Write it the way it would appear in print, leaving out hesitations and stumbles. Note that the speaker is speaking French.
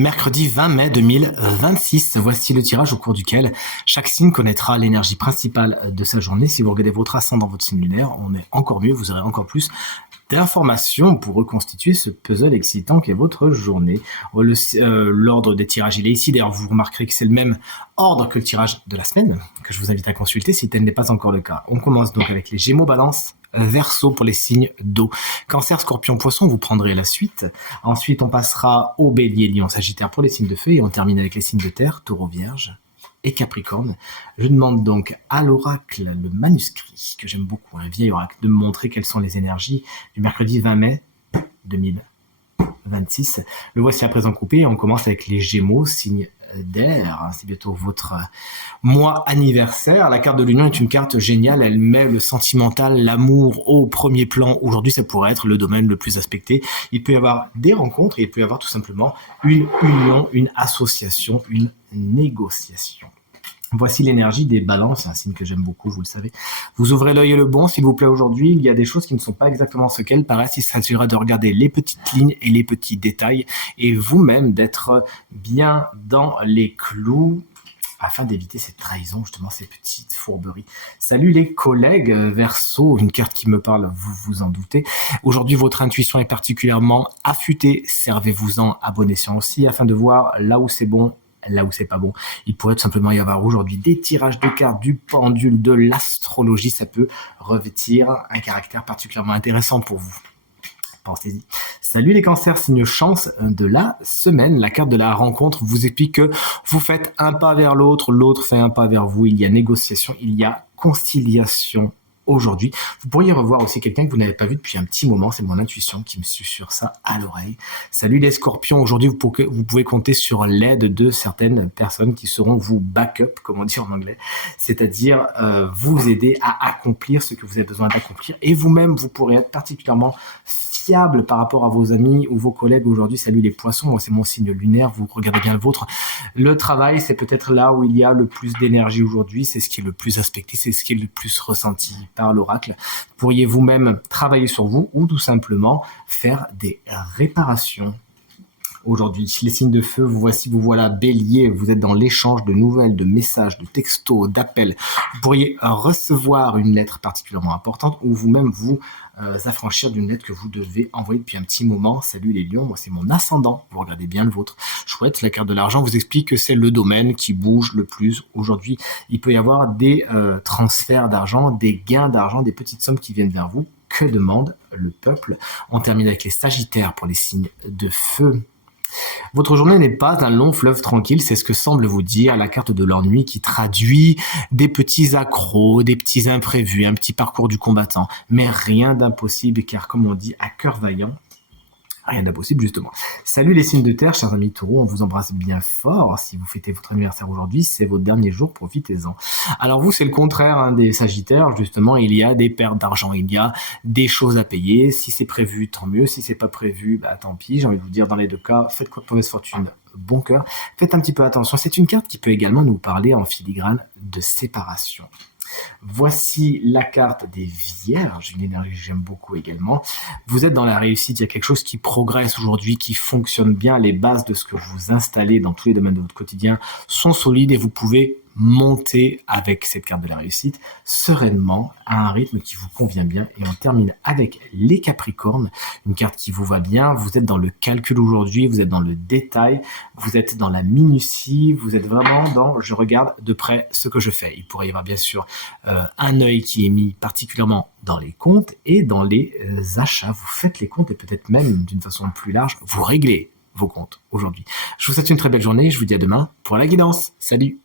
Mercredi 20 mai 2026, voici le tirage au cours duquel chaque signe connaîtra l'énergie principale de sa journée. Si vous regardez votre ascendant, votre signe lunaire, on est encore mieux, vous aurez encore plus d'informations pour reconstituer ce puzzle excitant qu'est votre journée. L'ordre des tirages, il est ici. D'ailleurs, vous remarquerez que c'est le même ordre que le tirage de la semaine, que je vous invite à consulter si tel n'est pas encore le cas. On commence donc avec les Gémeaux, Balance, Verseau pour les signes d'eau. Cancer, Scorpion, Poisson, vous prendrez la suite. Ensuite, on passera au Bélier, Lion, Sagittaire pour les signes de feu et on termine avec les signes de terre, Taureau, Vierge et Capricorne. Je demande donc à l'oracle, le manuscrit, que j'aime beaucoup, un vieil oracle, de me montrer quelles sont les énergies du mercredi 20 mai 2026. Le voici à présent coupé et on commence avec les Gémeaux, signe d'air. C'est bientôt votre mois anniversaire. La carte de l'union est une carte géniale. Elle met le sentimental, l'amour au premier plan. Aujourd'hui, ça pourrait être le domaine le plus aspecté. Il peut y avoir des rencontres et il peut y avoir tout simplement une union, une association, une négociation. Voici l'énergie des balances, c'est un signe que j'aime beaucoup, vous le savez. Vous ouvrez l'œil et le bon, s'il vous plaît, aujourd'hui. Il y a des choses qui ne sont pas exactement ce qu'elles paraissent. Il s'agira de regarder les petites lignes et les petits détails et vous-même d'être bien dans les clous afin d'éviter cette trahison, justement, ces petites fourberies. Salut les collègues, Verseau, une carte qui me parle, vous vous en doutez. Aujourd'hui, votre intuition est particulièrement affûtée. Servez-vous-en à bon escient aussi afin de voir là où c'est bon, là où c'est pas bon. Il pourrait tout simplement y avoir aujourd'hui des tirages de cartes, du pendule, de l'astrologie. Ça peut revêtir un caractère particulièrement intéressant pour vous. Pensez-y. Salut les cancers, signe chance de la semaine. La carte de la rencontre vous explique que vous faites un pas vers l'autre, l'autre fait un pas vers vous. Il y a négociation, il y a conciliation aujourd'hui. Vous pourriez revoir aussi quelqu'un que vous n'avez pas vu depuis un petit moment. C'est mon intuition qui me susurre ça à l'oreille. Salut les scorpions. Aujourd'hui, vous pouvez compter sur l'aide de certaines personnes qui seront vous back-up, comme on dit en anglais. C'est-à-dire vous aider à accomplir ce que vous avez besoin d'accomplir. Et vous-même, vous pourrez être particulièrement fiable par rapport à vos amis ou vos collègues aujourd'hui. Salut les poissons, moi c'est mon signe lunaire, vous regardez bien le vôtre. Le travail, c'est peut-être là où il y a le plus d'énergie aujourd'hui, c'est ce qui est le plus aspecté, c'est ce qui est le plus ressenti par l'oracle. Pourriez vous-même travailler sur vous ou tout simplement faire des réparations. Aujourd'hui, les signes de feu, vous voilà Bélier, vous êtes dans l'échange de nouvelles, de messages, de textos, d'appels. Vous pourriez recevoir une lettre particulièrement importante ou vous-même vous affranchir d'une lettre que vous devez envoyer depuis un petit moment. Salut les lions, moi c'est mon ascendant, vous regardez bien le vôtre. Chouette, la carte de l'argent vous explique que c'est le domaine qui bouge le plus aujourd'hui. Il peut y avoir des transferts d'argent, des gains d'argent, des petites sommes qui viennent vers vous. Que demande le peuple? On termine avec les sagittaires pour les signes de feu. Votre journée n'est pas un long fleuve tranquille, c'est ce que semble vous dire la carte de l'ennui qui traduit des petits accros, des petits imprévus, un petit parcours du combattant, mais rien d'impossible car comme on dit, à cœur vaillant, rien d'impossible justement. Salut les signes de terre, chers amis taureaux, on vous embrasse bien fort. Si vous fêtez votre anniversaire aujourd'hui, c'est votre dernier jour, profitez-en. Alors vous, c'est le contraire des sagittaires, justement, il y a des pertes d'argent, il y a des choses à payer. Si c'est prévu, tant mieux. Si c'est pas prévu, tant pis. J'ai envie de vous dire, dans les deux cas, faites quoi de mauvaise fortune, bon cœur. Faites un petit peu attention. C'est une carte qui peut également nous parler en filigrane de séparation. Voici la carte des Vierges, une énergie que j'aime beaucoup également. Vous êtes dans la réussite, il y a quelque chose qui progresse aujourd'hui, qui fonctionne bien. Les bases de ce que vous installez dans tous les domaines de votre quotidien sont solides et vous pouvez monter avec cette carte de la réussite sereinement à un rythme qui vous convient bien. Et on termine avec les Capricornes, une carte qui vous va bien. Vous êtes dans le calcul aujourd'hui, vous êtes dans le détail, vous êtes dans la minutie, vous êtes vraiment dans je regarde de près ce que je fais. Il pourrait y avoir bien sûr un œil qui est mis particulièrement dans les comptes et dans les achats. Vous faites les comptes et peut-être même d'une façon plus large, vous réglez vos comptes aujourd'hui. Je vous souhaite une très belle journée, je vous dis à demain pour la guidance. Salut!